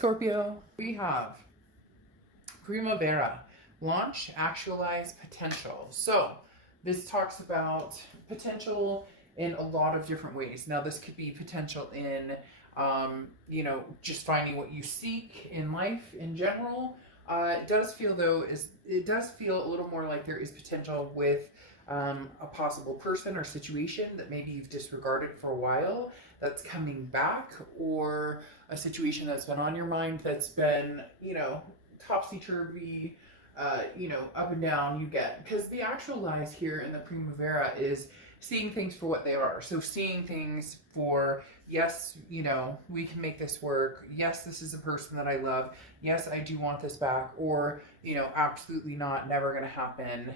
Scorpio, we have Primavera, launch, actualize, potential. So this talks about potential in a lot of different ways. Now, this could be potential in, just finding what you seek in life in general. It does feel though it does feel a little more like there is potential with a possible person or situation that maybe you've disregarded for a while that's coming back, or a situation that's been on your mind that's been, topsy-turvy, up and down you get. Because the actualize here in the Primavera is seeing things for what they are. So seeing things for, yes, we can make this work. Yes, this is a person that I love. Yes, I do want this back. Or, absolutely not, never going to happen.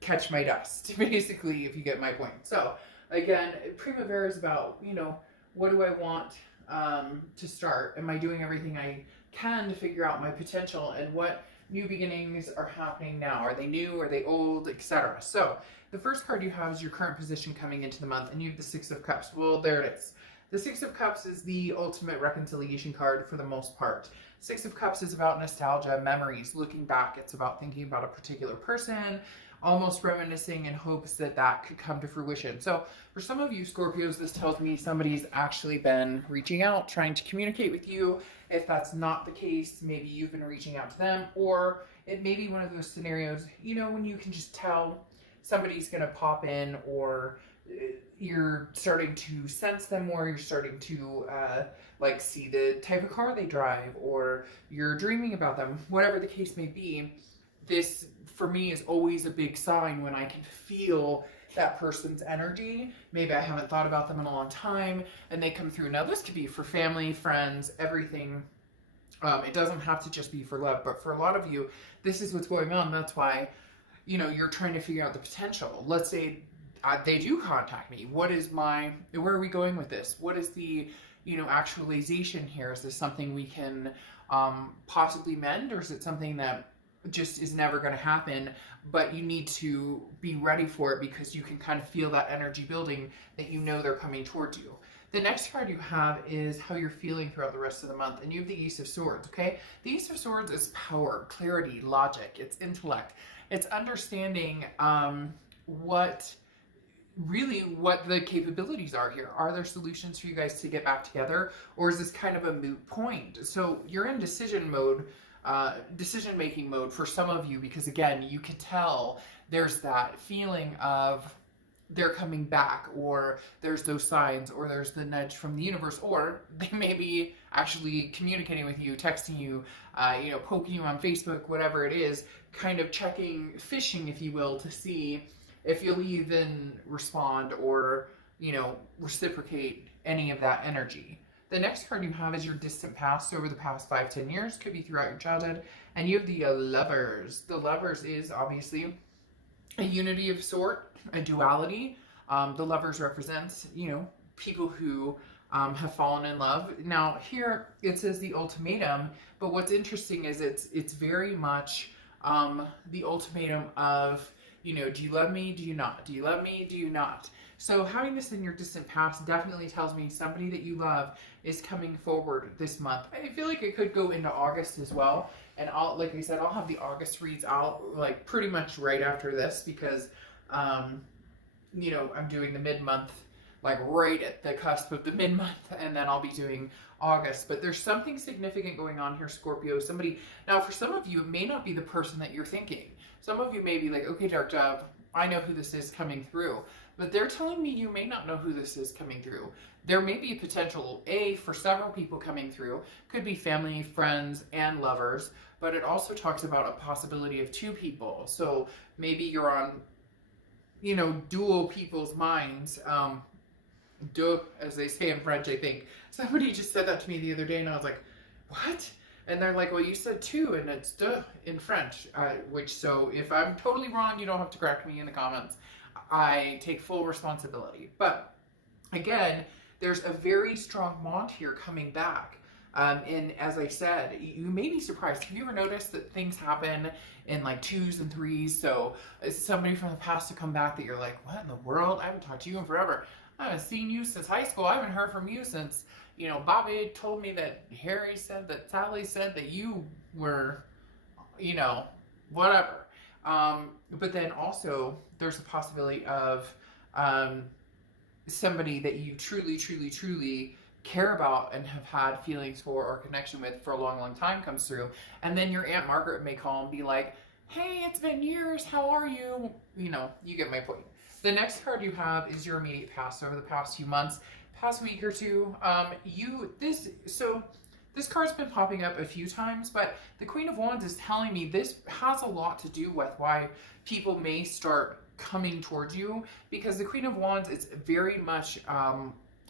Catch my dust, basically, if you get my point. So, again, Primavera is about, what do I want to start? Am I doing everything I can to figure out my potential, and what new beginnings are happening now? Are they new? Are they old? Etc. So, the first card you have is your current position coming into the month, and you have the Six of Cups. Well, there it is. The Six of Cups is the ultimate reconciliation card for the most part. Six of Cups is about nostalgia, memories, looking back. It's about thinking about a particular person, almost reminiscing in hopes that that could come to fruition. So for some of you Scorpios, this tells me somebody's actually been reaching out, trying to communicate with you. If that's not the case, maybe you've been reaching out to them, or it may be one of those scenarios, when you can just tell somebody's going to pop in, or you're starting to sense them more, you're starting to see the type of car they drive, or you're dreaming about them, whatever the case may be. This, for me, is always a big sign when I can feel that person's energy. Maybe I haven't thought about them in a long time, and they come through. Now, this could be for family, friends, everything. It doesn't have to just be for love, but for a lot of you, this is what's going on. That's why, you're trying to figure out the potential. Let's say they do contact me. Where are we going with this? What is the, actualization here? Is this something we can possibly mend, or is it something that just is never going to happen, but you need to be ready for it because you can kind of feel that energy building, that they're coming towards you. The next card you have is how you're feeling throughout the rest of the month, and you have the Ace of Swords, okay? The Ace of Swords is power, clarity, logic, it's intellect, it's understanding what the capabilities are here. Are there solutions for you guys to get back together, or is this kind of a moot point? So you're in decision-making mode for some of you, because again, you can tell there's that feeling of they're coming back, or there's those signs, or there's the nudge from the universe, or they may be actually communicating with you, texting you, poking you on Facebook, whatever it is, kind of fishing, if you will, to see if you'll even respond or, reciprocate any of that energy. The next card you have is your distant past, over the past 5-10 years, could be throughout your childhood, and you have the Lovers. The Lovers is obviously a unity of sort, a duality. The Lovers represents, people who have fallen in love. Now here it says the ultimatum, but what's interesting is it's very much the ultimatum of, do you love me? Do you not? Do you love me? Do you not? So having this in your distant past definitely tells me somebody that you love is coming forward this month. I feel like it could go into August as well. And like I said, I'll have the August reads out like pretty much right after this, because, I'm doing the mid-month, like right at the cusp of the mid-month, and then I'll be doing August. But there's something significant going on here, Scorpio. Now for some of you, it may not be the person that you're thinking. Some of you may be like, okay, Dark Dove, I know who this is coming through. But they're telling me you may not know who this is coming through. There may be a potential, for several people coming through. Could be family, friends, and lovers. But it also talks about a possibility of two people. So maybe you're on, dual people's minds. Deux, as they say in French, I think. Somebody just said that to me the other day, and I was like, what? And they're like, well, you said two, and it's deux in French. So if I'm totally wrong, you don't have to correct me in the comments. I take full responsibility. But again, there's a very strong Mont here coming back. And as I said, you may be surprised. Have you ever noticed that things happen in like 2s and 3s? So somebody from the past to come back that you're like, what in the world? I haven't talked to you in forever. I haven't seen you since high school. I haven't heard from you since, you know, Bobby told me that Harry said that Sally said that you were, you know, whatever. But then also there's a possibility of um, somebody that you truly, truly, truly care about and have had feelings for or connection with for a long, long time comes through. And then your Aunt Margaret may call and be like, hey, it's been years, how are you? You know, you get my point. The next card you have is your immediate past. Over the past few months, past week or two, this card's been popping up a few times, but the Queen of Wands is telling me this has a lot to do with why people may start coming towards you, because the Queen of Wands is very much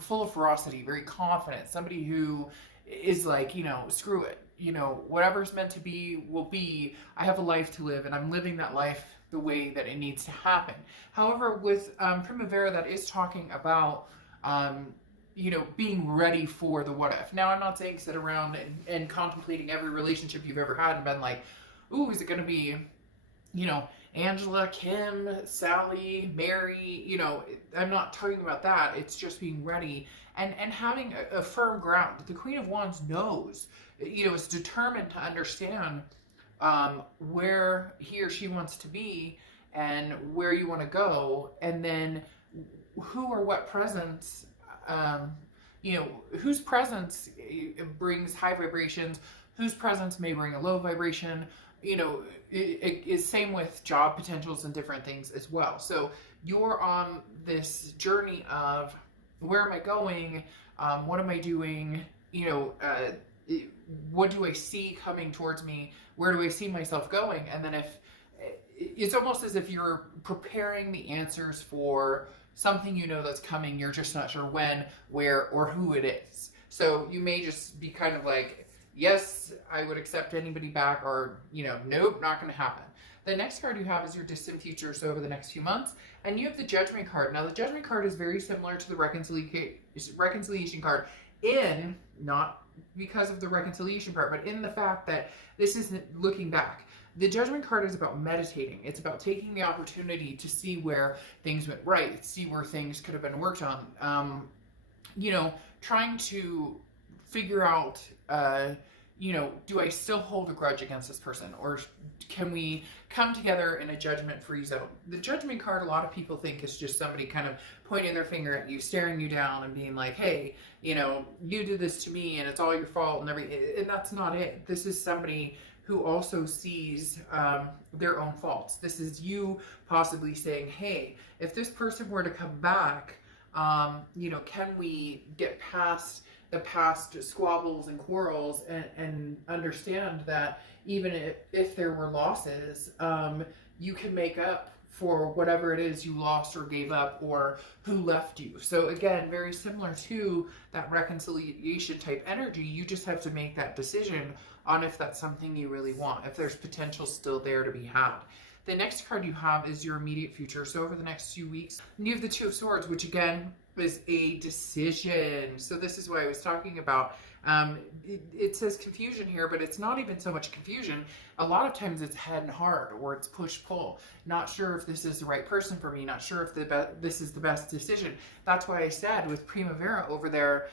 full of ferocity, very confident, somebody who is like, you know, screw it, you know, whatever's meant to be will be. I have a life to live and I'm living that life the way that it needs to happen. However, with Primavera, that is talking about you know, being ready for the what if. Now, I'm not saying sit around and contemplating every relationship you've ever had and been like, ooh, is it going to be, you know, Angela, Kim, Sally, Mary? You know, I'm not talking about that. It's just being ready and having a firm ground. The Queen of Wands knows, you know, is determined to understand where he or she wants to be and where you want to go, and then who or what presence, you know, whose presence brings high vibrations, whose presence may bring a low vibration. You know, it is same with job potentials and different things as well. So you're on this journey of where am I going? What am I doing? You know, what do I see coming towards me? Where do I see myself going? And then if it's almost as if you're preparing the answers for something you know that's coming, you're just not sure when, where, or who it is. So you may just be kind of like, yes, I would accept anybody back, or, you know, nope, not going to happen. The next card you have is your distant future, so over the next few months. And you have the Judgment card. Now, the Judgment card is very similar to the reconciliation card in, not because of the reconciliation part, but in the fact that this isn't looking back. The Judgment card is about meditating. It's about taking the opportunity to see where things went right, see where things could have been worked on. You know, trying to figure out, you know, do I still hold a grudge against this person, or can we come together in a judgment-free zone? The Judgment card, a lot of people think is just somebody kind of pointing their finger at you, staring you down, and being like, hey, you know, you did this to me, and it's all your fault, and everything. And that's not it. This is somebody who also sees their own faults. This is you possibly saying, hey, if this person were to come back, you know, can we get past the past squabbles and quarrels and understand that even if there were losses, you can make up for whatever it is you lost or gave up or who left you. So again, very similar to that reconciliation type energy, you just have to make that decision on if that's something you really want, if there's potential still there to be had. The next card you have is your immediate future. So over the next few weeks, you have the Two of Swords, which again is a decision. So this is what I was talking about. It says confusion here, but it's not even so much confusion. A lot of times it's head and heart, or it's push-pull. Not sure if this is the right person for me. Not sure if this is the best decision. That's why I said with Primavera over there,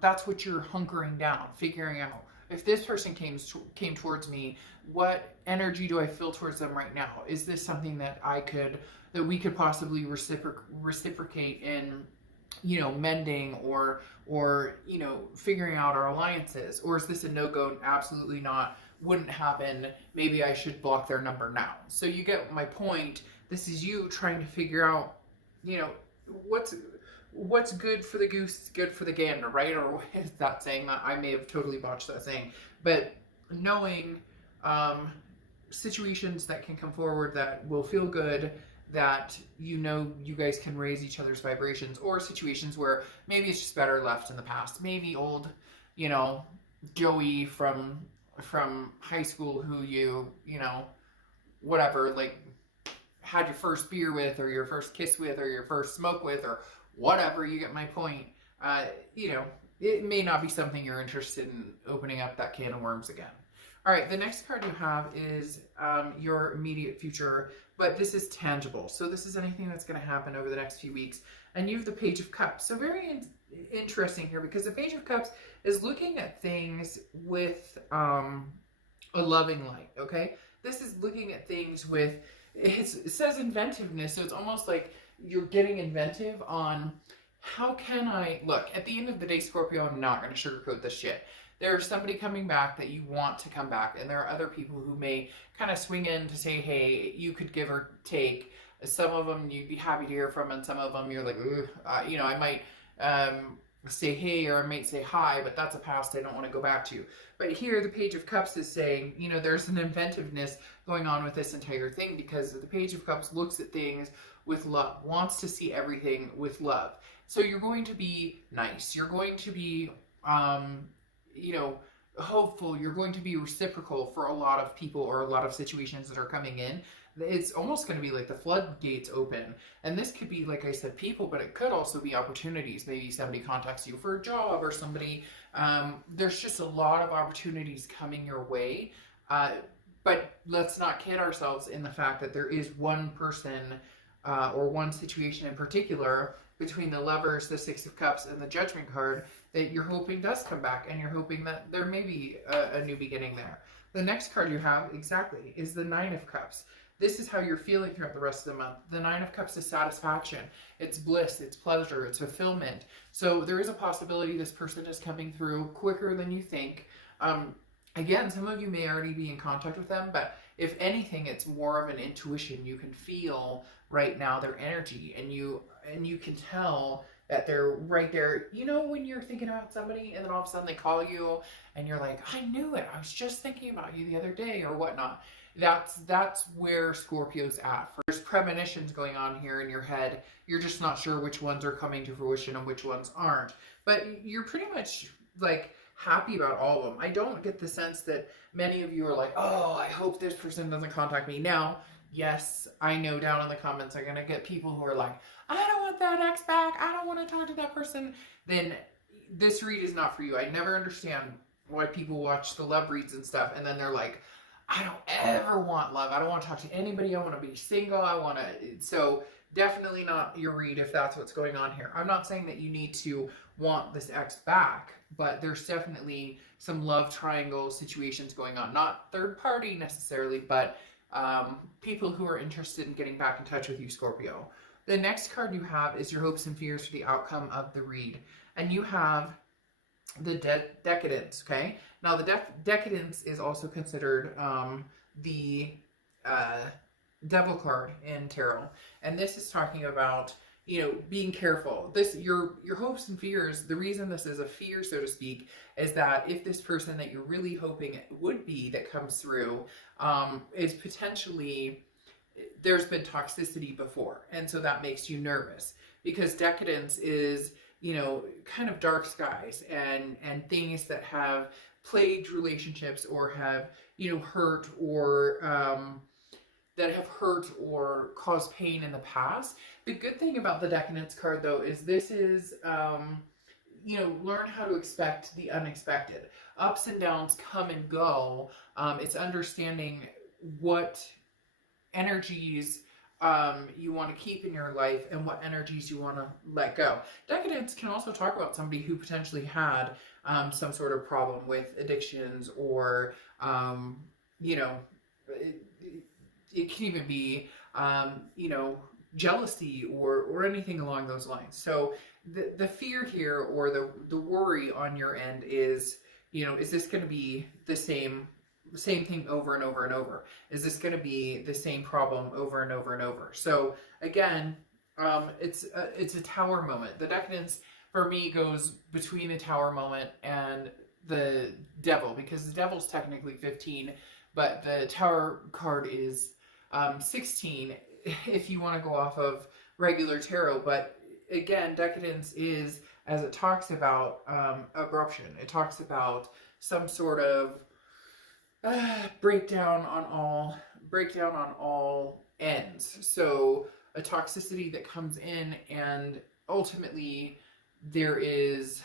that's what you're hunkering down, figuring out. If this person came towards me, what energy do I feel towards them right now? Is this something that we could possibly reciprocate in, you know, mending or you know, figuring out our alliances? Or is this a no-go? Absolutely not. Wouldn't happen. Maybe I should block their number now. So you get my point. This is you trying to figure out, you know, what's good for the goose is good for the gander, right? Or is that saying? I may have totally botched that saying. But knowing situations that can come forward that will feel good, that you know you guys can raise each other's vibrations, or situations where maybe it's just better left in the past. Maybe old, you know, Joey from high school who you know, whatever, like had your first beer with, or your first kiss with, or your first smoke with, or whatever, you get my point. You know, it may not be something you're interested in opening up that can of worms again. All right, the next card you have is your immediate future, but this is tangible. So this is anything that's going to happen over the next few weeks. and you have the Page of Cups. So very interesting here, because the Page of Cups is looking at things with a loving light, okay? This is looking at things with, it says inventiveness, so it's almost like you're getting inventive on how can I, look, at the end of the day, Scorpio, I'm not going to sugarcoat this shit. There's somebody coming back that you want to come back, and there are other people who may kind of swing in to say, hey, you could give or take. Some of them you'd be happy to hear from, and some of them you're like, you know, I might say hey, or I might say hi, but that's a past I don't want to go back to. But here the Page of Cups is saying, you know, there's an inventiveness going on with this entire thing, because the Page of Cups looks at things with love, wants to see everything with love. So you're going to be nice. You're going to be, you know, hopeful. You're going to be reciprocal for a lot of people or a lot of situations that are coming in. It's almost going to be like the floodgates open. And this could be, like I said, people, but it could also be opportunities. Maybe somebody contacts you for a job, or somebody, there's just a lot of opportunities coming your way. But let's not kid ourselves in the fact that there is one person or one situation in particular between the Lovers, the Six of Cups, and the Judgment card that you're hoping does come back, and you're hoping that there may be a new beginning there. The next card you have, exactly, is the Nine of Cups. This is how you're feeling throughout the rest of the month. The Nine of Cups is satisfaction. It's bliss, it's pleasure, it's fulfillment. So there is a possibility this person is coming through quicker than you think. Again, some of you may already be in contact with them, but if anything, it's more of an intuition. You can feel right now their energy, and you can tell that they're right there. You know, when you're thinking about somebody and then all of a sudden they call you and you're like, I knew it. I was just thinking about you the other day, or whatnot. That's where Scorpio's at. There's premonitions going on here in your head. You're just not sure which ones are coming to fruition and which ones aren't. But you're pretty much like happy about all of them. I don't get the sense that many of you are like, oh, I hope this person doesn't contact me. Now, yes, I know down in the comments I'm going to get people who are like, I don't want that ex back. I don't want to talk to that person. Then this read is not for you. I never understand why people watch the love reads and stuff, and then they're like, I don't ever want love. I don't want to talk to anybody. I want to be single. I want to. So definitely not your read if that's what's going on here. I'm not saying that you need to want this ex back, but there's definitely some love triangle situations going on. Not third party necessarily, but people who are interested in getting back in touch with you, Scorpio. The next card you have is your hopes and fears for the outcome of the read. And you have the decadence, okay? Now, the decadence is also considered the devil card in tarot. And this is talking about, you know, being careful. This, your hopes and fears, the reason this is a fear, so to speak, is that if this person that you're really hoping it would be that comes through is potentially, there's been toxicity before. And so that makes you nervous, because decadence is, you know, kind of dark skies and things that have plagued relationships, or have, you know, hurt, or that have hurt or caused pain in the past. The good thing about the decadence card, though, is this is, you know, learn how to expect the unexpected. Ups and downs come and go. It's understanding what energies you want to keep in your life and what energies you want to let go. Decadence can also talk about somebody who potentially had some sort of problem with addictions, or, you know, it can even be, you know, jealousy or anything along those lines. So the fear here, or the worry on your end is, you know, is this going to be the same thing over and over and over? Is this going to be the same problem over and over and over? So again, it's a tower moment. The decadence for me goes between the tower moment and the devil, because the devil's technically 15, but the tower card is 16 if you want to go off of regular tarot. But again, decadence is, as it talks about abruption, it talks about some sort of breakdown on all ends. So a toxicity that comes in, and ultimately there is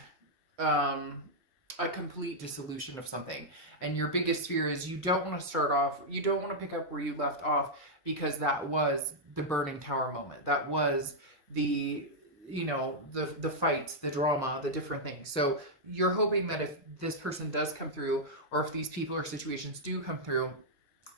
a complete dissolution of something. And your biggest fear is you don't want to start off, you don't want to pick up where you left off, because that was the burning tower moment. That was the, you know, the fights, the drama, the different things. So you're hoping that if this person does come through, or if these people or situations do come through,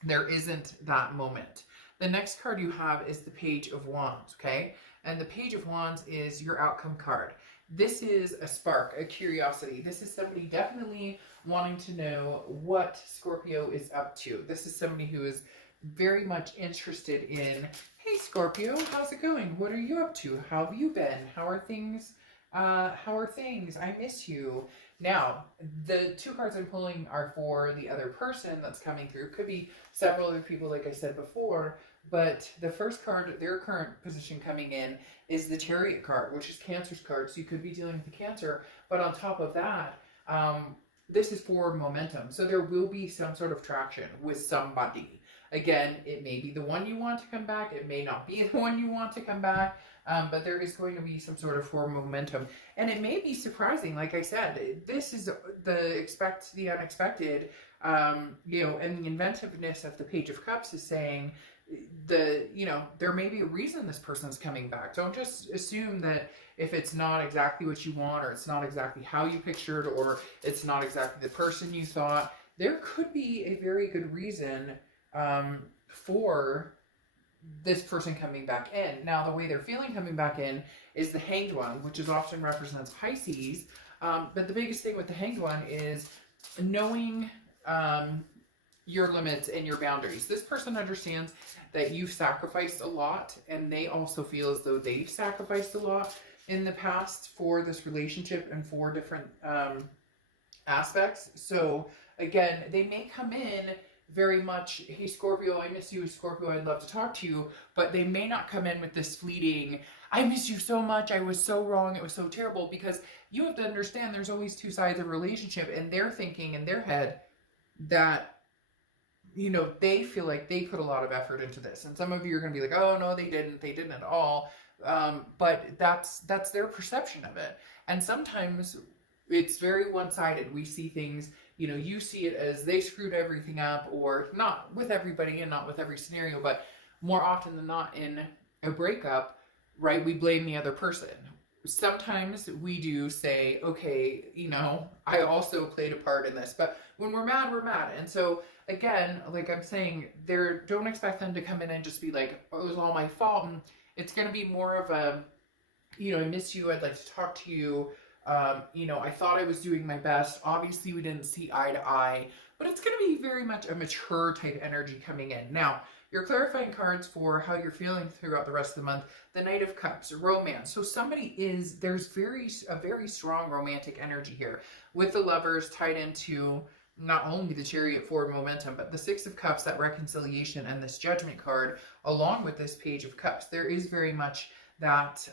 there isn't that moment. The next card you have is the Page of Wands, okay? And the Page of Wands is your outcome card. This is a spark, a curiosity. This is somebody definitely wanting to know what Scorpio is up to. This is somebody who is very much interested in, hey Scorpio, how's it going? What are you up to? How have you been? How are things? I miss you. Now, the two cards I'm pulling are for the other person that's coming through. Could be several other people, like I said before, but the first card, their current position coming in, is the Chariot card, which is Cancer's card. So you could be dealing with the Cancer, but on top of that, this is forward momentum. So there will be some sort of traction with somebody. Again, it may be the one you want to come back. It may not be the one you want to come back. But there is going to be some sort of forward momentum. And it may be surprising. Like I said, this is the unexpected, you know, and the inventiveness of the Page of Cups is saying you know, there may be a reason this person's coming back. Don't just assume that if it's not exactly what you want, or it's not exactly how you pictured, or it's not exactly the person you thought. There could be a very good reason for this person coming back in. Now, the way they're feeling coming back in is the Hanged One, which is often represents Pisces. But the biggest thing with the Hanged One is knowing your limits and your boundaries. This person understands that you've sacrificed a lot, and they also feel as though they've sacrificed a lot in the past for this relationship and for different aspects. So again, they may come in very much, hey Scorpio, I miss you, Scorpio, I'd love to talk to you, but they may not come in with this fleeting, I miss you so much, I was so wrong, it was so terrible, because you have to understand there's always two sides of a relationship, and they're thinking in their head that, you know, they feel like they put a lot of effort into this. And some of you are going to be like, oh no, they didn't at all. But that's their perception of it. And sometimes it's very one-sided. We see things, you know, you see it as they screwed everything up, or not with everybody and not with every scenario, but more often than not in a breakup, right? We blame the other person. Sometimes we do say, okay, you know, I also played a part in this, but when we're mad, we're mad. And so again, like I'm saying, don't expect them to come in and just be like, oh, it was all my fault. And it's going to be more of a, you know, I miss you, I'd like to talk to you. You know, I thought I was doing my best. Obviously we didn't see eye to eye, but it's going to be very much a mature type energy coming in. Now, your clarifying cards for how you're feeling throughout the rest of the month, the Knight of Cups, romance. So there's a very strong romantic energy here with the Lovers tied into not only the Chariot forward momentum, but the Six of Cups, that reconciliation, and this Judgment card, along with this Page of Cups. There is very much that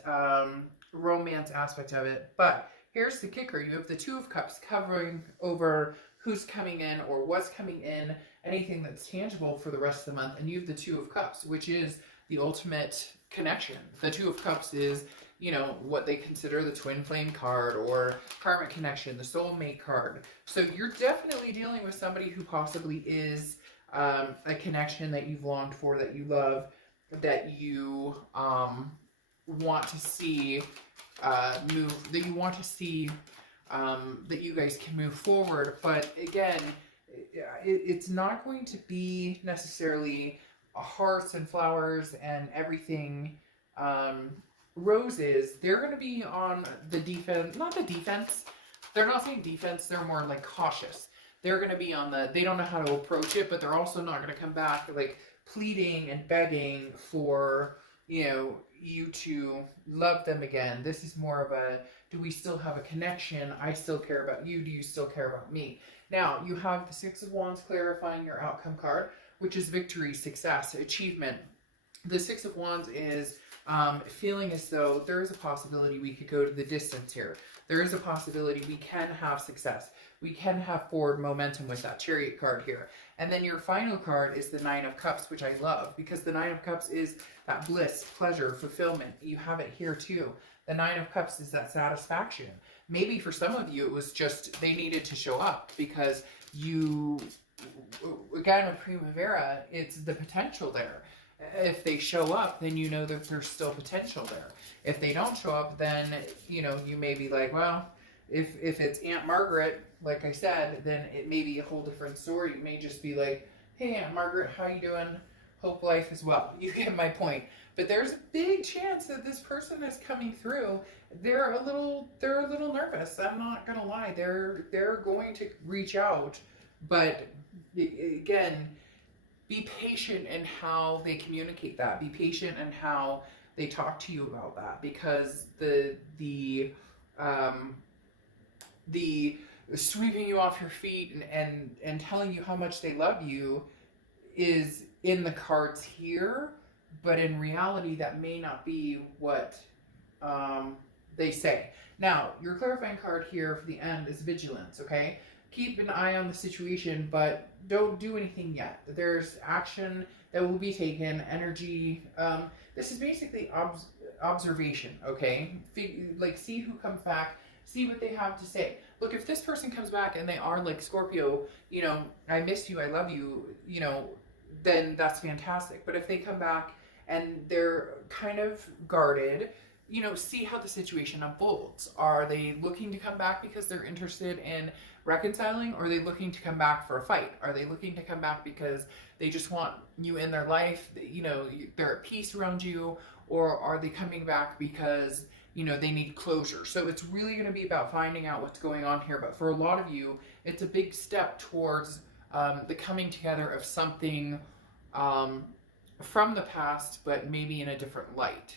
romance aspect of it. But here's the kicker. You have the Two of Cups covering over who's coming in or what's coming in, anything that's tangible for the rest of the month. And you have the Two of Cups, which is the ultimate connection. The Two of Cups is, you know, what they consider the twin flame card, or karmic connection, the soulmate card. So you're definitely dealing with somebody who possibly is a connection that you've longed for, that you love, that you want to see move, that you want to see that you guys can move forward. But again, it's not going to be necessarily hearts and flowers and everything roses. They're going to be on the defense, not the defense. They're not saying defense, they're more like cautious. They're going to be on they don't know how to approach it, but they're also not going to come back like pleading and begging for, you know, you to love them again. This is more of a, do we still have a connection? I still care about you. Do you still care about me? Now, you have the Six of Wands clarifying your outcome card, which is victory, success, achievement. The Six of Wands is feeling as though there is a possibility we could go to the distance here. There is a possibility we can have success. We can have forward momentum with that Chariot card here. And then your final card is the Nine of Cups, which I love, because the Nine of Cups is that bliss, pleasure, fulfillment. You have it here too. The Nine of Cups is that satisfaction. Maybe for some of you, it was just they needed to show up because you, again, with Primavera, it's the potential there. If they show up, then you know that there's still potential there. If they don't show up, then, you know, you may be like, well, if it's Aunt Margaret, like I said, then it may be a whole different story. It may just be like, hey, Aunt Margaret, how you doing? Hope life is well. You get my point. But there's a big chance that this person is coming through. They're a little nervous. I'm not gonna lie. They're going to reach out, but again, be patient in how they communicate that. Be patient in how they talk to you about that, because the sweeping you off your feet and telling you how much they love you is in the cards here, but in reality that may not be what they say. Now, your clarifying card here for the end is vigilance, okay? Keep an eye on the situation, but don't do anything yet. There's action that will be taken, energy. This is basically observation, okay? Like, see who comes back, see what they have to say. Look, if this person comes back and they are like, Scorpio, you know, I miss you, I love you, you know, then that's fantastic. But if they come back and they're kind of guarded, you know, see how the situation unfolds. Are they looking to come back because they're interested in reconciling, or are they looking to come back for a fight? Are they looking to come back because they just want you in their life, you know, they're at peace around you, or are they coming back because, you know, they need closure? So it's really going to be about finding out what's going on here. But for a lot of you, it's a big step towards the coming together of something from the past, but maybe in a different light.